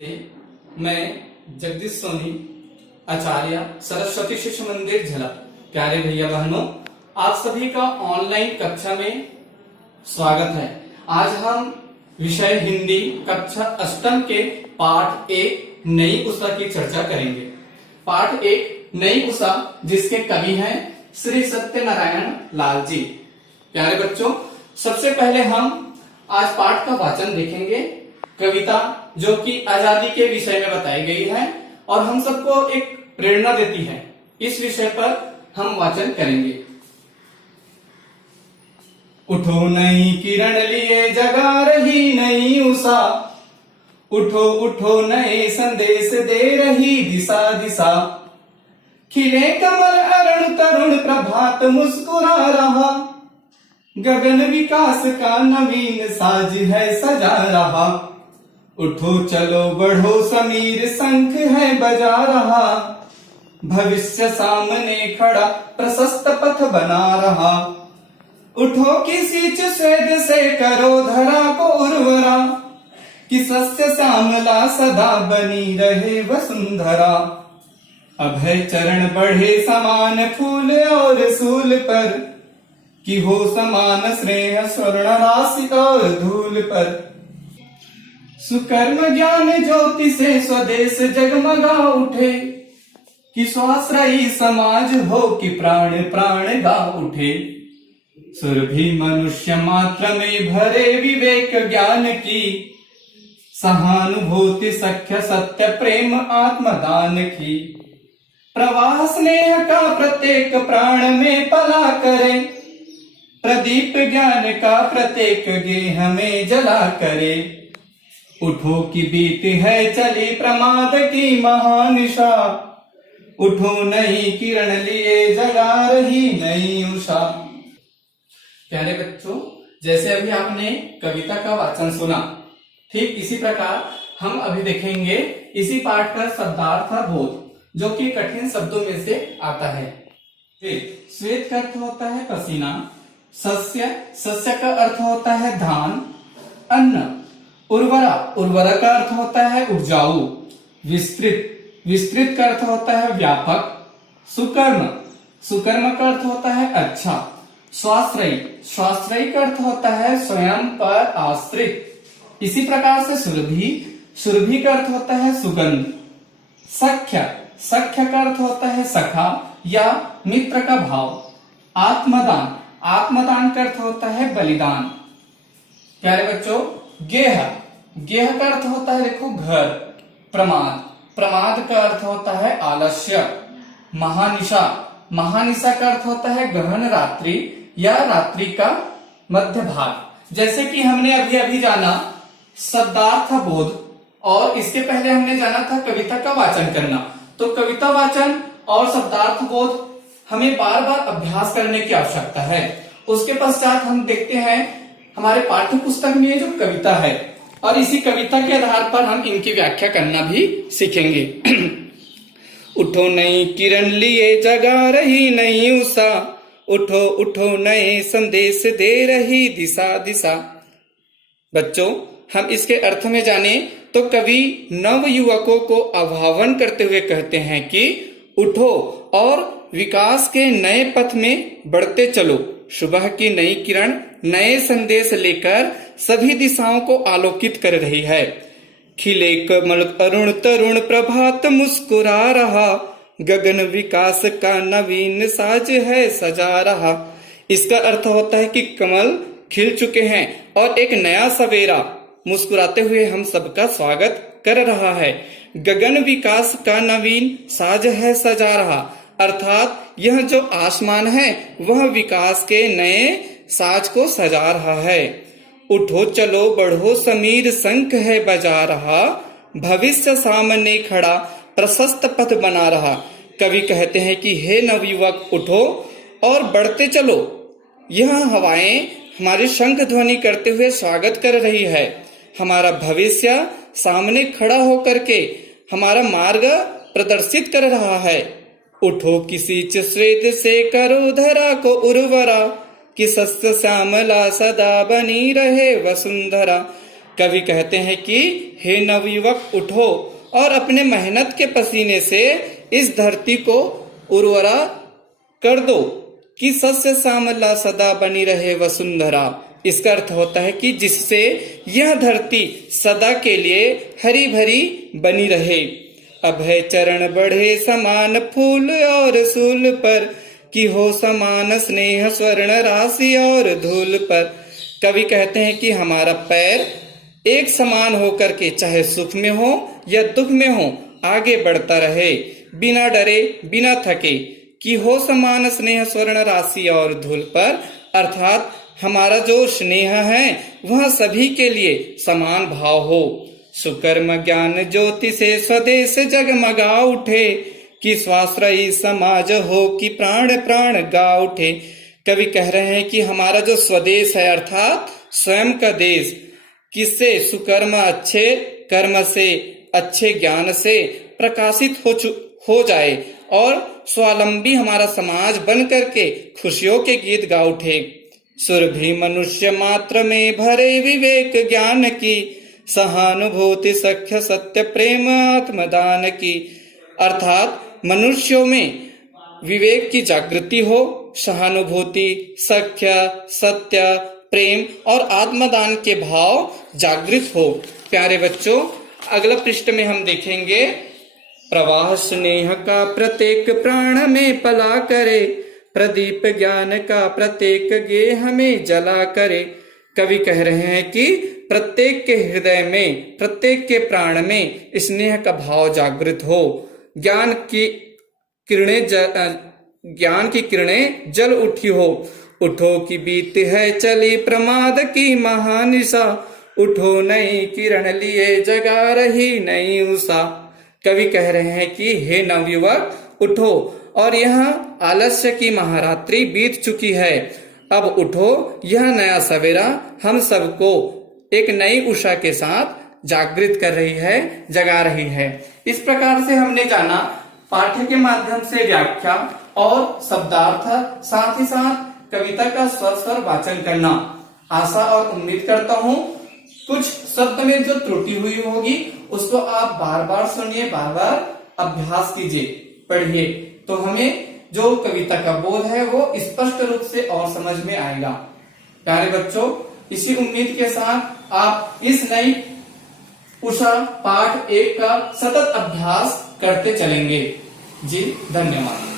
मैं जगदीश सोनी, आचार्य सरस्वती शिशु मंदिर झला। प्यारे भैया बहनों, आप सभी का ऑनलाइन कक्षा में स्वागत है। आज हम विषय हिंदी कक्षा अष्टम के पाठ एक नई उषा की चर्चा करेंगे। पाठ एक नई उषा, जिसके कवि हैं श्री सत्यनारायण लाल जी। प्यारे बच्चों, सबसे पहले हम आज पाठ का वाचन देखेंगे। कविता जो कि आजादी के विषय में बताई गई है और हम सबको एक प्रेरणा देती है, इस विषय पर हम वाचन करेंगे। उठो नई किरण लिए जगा रही नई उषा, उठो उठो नए संदेश दे रही दिशा दिशा। खिले कमल अरुण तरुण प्रभात मुस्कुरा रहा, गगन विकास का नवीन साज है सजा रहा। उठो चलो बढ़ो समीर शंख है बजा रहा, भविष्य सामने खड़ा प्रशस्त पथ बना रहा। उठो किसी स्वेद से करो धरा को उर्वरा, कि सस्य श्यामला सदा बनी रहे वसुंधरा। अभय चरण बढ़े समान फूल और सूल पर, कि हो समान स्नेह स्वर्ण राशि और धूल पर। सुकर्म ज्ञान ज्योति से स्वदेश जगमगा उठे, कि स्वाश्रयी समाज हो कि प्राण प्राण गा उठे। सुरभि मनुष्य मात्र में भरे विवेक ज्ञान की, सहानुभूति सख्य सत्य प्रेम आत्मदान की। प्रवाह स्नेह का प्रत्येक प्राण में पला करे, प्रदीप ज्ञान का प्रत्येक गेह में जला करे। उठो की बीत है चली प्रमाद की महानिशा, उठो नई किरण लिए जगा रही नई उषा। प्यारे बच्चों, जैसे अभी आपने कविता का वाचन सुना, ठीक इसी प्रकार हम अभी देखेंगे इसी पाठ का शब्दार्थ बोध, जो कि कठिन शब्दों में से आता है। श्वेत का अर्थ होता है पसीना, सस्य सस्य का अर्थ होता है धान, अन्न, उर्वरा उर्वरा का अर्थ होता है उपजाऊ, विस्तृत विस्तृत का अर्थ होता है व्यापक, सुकर्म सुकर्म का अर्थ होता है अच्छा, स्वाश्रयी स्वाश्रयी का अर्थ होता है स्वयं पर आश्रित। इसी प्रकार से सुरभि सुरभि का अर्थ होता है सुगंध। सख्य सख्य का अर्थ होता है सखा या मित्र का भाव। आत्मदान आत्मदान का अर्थ होता है बलिदान। प्यारे बच्चों, गेह गेह का अर्थ होता है देखो घर। प्रमाद प्रमाद का अर्थ होता है आलस्य। महानिशा महानिशा का अर्थ होता है गहन रात्रि या रात्रि का मध्य भाग। जैसे कि हमने अभी अभी जाना शब्दार्थ बोध, और इसके पहले हमने जाना था कविता का वाचन करना। तो कविता वाचन और शब्दार्थ बोध हमें बार बार अभ्यास करने की आवश्यकता है। उसके पश्चात हम देखते हैं हमारे पाठ्य पुस्तक में जो कविता है, और इसी कविता के आधार पर हम इनकी व्याख्या करना भी सीखेंगे। उठो नई किरण लिए जगा रही नई उषा, उठो उठो नए संदेश दे रही दिशा दिशा। बच्चों, हम इसके अर्थ में जाने तो कवि नव युवकों को आह्वान करते हुए कहते हैं कि उठो और विकास के नए पथ में बढ़ते चलो। सुबह की नई किरण नए संदेश लेकर सभी दिशाओं को आलोकित कर रही है। खिले कमल अरुण तरुण प्रभात मुस्कुरा रहा, गगन विकास का नवीन साज है सजा रहा। इसका अर्थ होता है कि कमल खिल चुके हैं और एक नया सवेरा मुस्कुराते हुए हम सबका स्वागत कर रहा है। गगन विकास का नवीन साज है सजा रहा, अर्थात यह जो आसमान है वह विकास के नए साज को सजा रहा है। उठो चलो बढ़ो समीर शंख है बजा रहा, भविष्य सामने खड़ा प्रशस्त पथ बना रहा। कवि कहते हैं कि हे नवयुवक, उठो और बढ़ते चलो। यह हवाएं हमारी शंख ध्वनि करते हुए स्वागत कर रही है। हमारा भविष्य सामने खड़ा होकर के हमारा मार्ग प्रदर्शित कर रहा है। उठो किसी स्वेद से करो धरा को उर्वरा, कि सस्य श्यामला सदा बनी रहे वसुंधरा। कवि कहते हैं कि हे नवयुवक उठो और अपने मेहनत के पसीने से इस धरती को उर्वरा कर दो कि सस्य श्यामला सदा बनी रहे वसुंधरा। इसका अर्थ होता है कि जिससे यह धरती सदा के लिए हरी भरी बनी रहे। अभय चरण बढ़े समान फूल और सूल पर, कि हो समान स्नेह स्वर्ण राशि और धूल पर। कवि कहते हैं कि हमारा पैर एक समान होकर के चाहे सुख में हो या दुख में हो आगे बढ़ता रहे, बिना डरे बिना थके। कि हो समान स्नेह स्वर्ण राशि और धूल पर, अर्थात हमारा जो स्नेह है वह सभी के लिए समान भाव हो। सुकर्म ज्ञान ज्योति से स्वदेश जगमगा उठे, कि स्वाश्रयी समाज हो कि प्राण प्राण गा उठे। कवि कह रहे हैं कि हमारा जो स्वदेश है अर्थात स्वयं का देश, किससे सुकर्म अच्छे कर्म से अच्छे ज्ञान से प्रकाशित हो जाए और स्वावलंबी हमारा समाज बन करके खुशियों के गीत गा उठे। सुरभि मनुष्य मात्र में भरे विवेक ज्ञान की, सहानुभूति सख्य सत्य प्रेम आत्मदान की। अर्थात मनुष्यों में विवेक की जागृति हो, सहानुभूति सख्य सत्य प्रेम और आत्मदान के भाव जागृत हो। प्यारे बच्चों, अगला पृष्ठ में हम देखेंगे प्रवाह स्नेह का प्रत्येक प्राण में पला करे, प्रदीप ज्ञान का प्रत्येक गेह में जला करे। कवि कह रहे हैं कि प्रत्येक के हृदय में प्रत्येक के प्राण में स्नेह का भाव जागृत हो, ज्ञान की किरणें जल उठी हो। उठो कि बीत है चली प्रमाद की महानिशा, उठो नई किरण लिए जगा रही नई उषा। कवि कह रहे हैं कि हे नवयुवक उठो, और यह आलस्य की महारात्रि बीत चुकी है। अब उठो, यह नया सवेरा हम सबको एक नई उषा के साथ जागृत कर रही है, जगा रही है। इस प्रकार से हमने जाना पाठ्य के माध्यम से व्याख्या और शब्दार्थ, साथ ही साथ कविता का स्वर वाचन करना। आशा और उम्मीद करता हूँ कुछ शब्द में जो त्रुटि हुई होगी उसको आप बार बार सुनिए, बार बार अभ्यास कीजिए, पढ़िए, तो हमें जो कविता का बोध है वो स्पष्ट रूप से और समझ में आएगा। प्यारे बच्चों, इसी उम्मीद के साथ आप इस नई उषा पाठ 1 का सतत अभ्यास करते चलेंगे। जी धन्यवाद।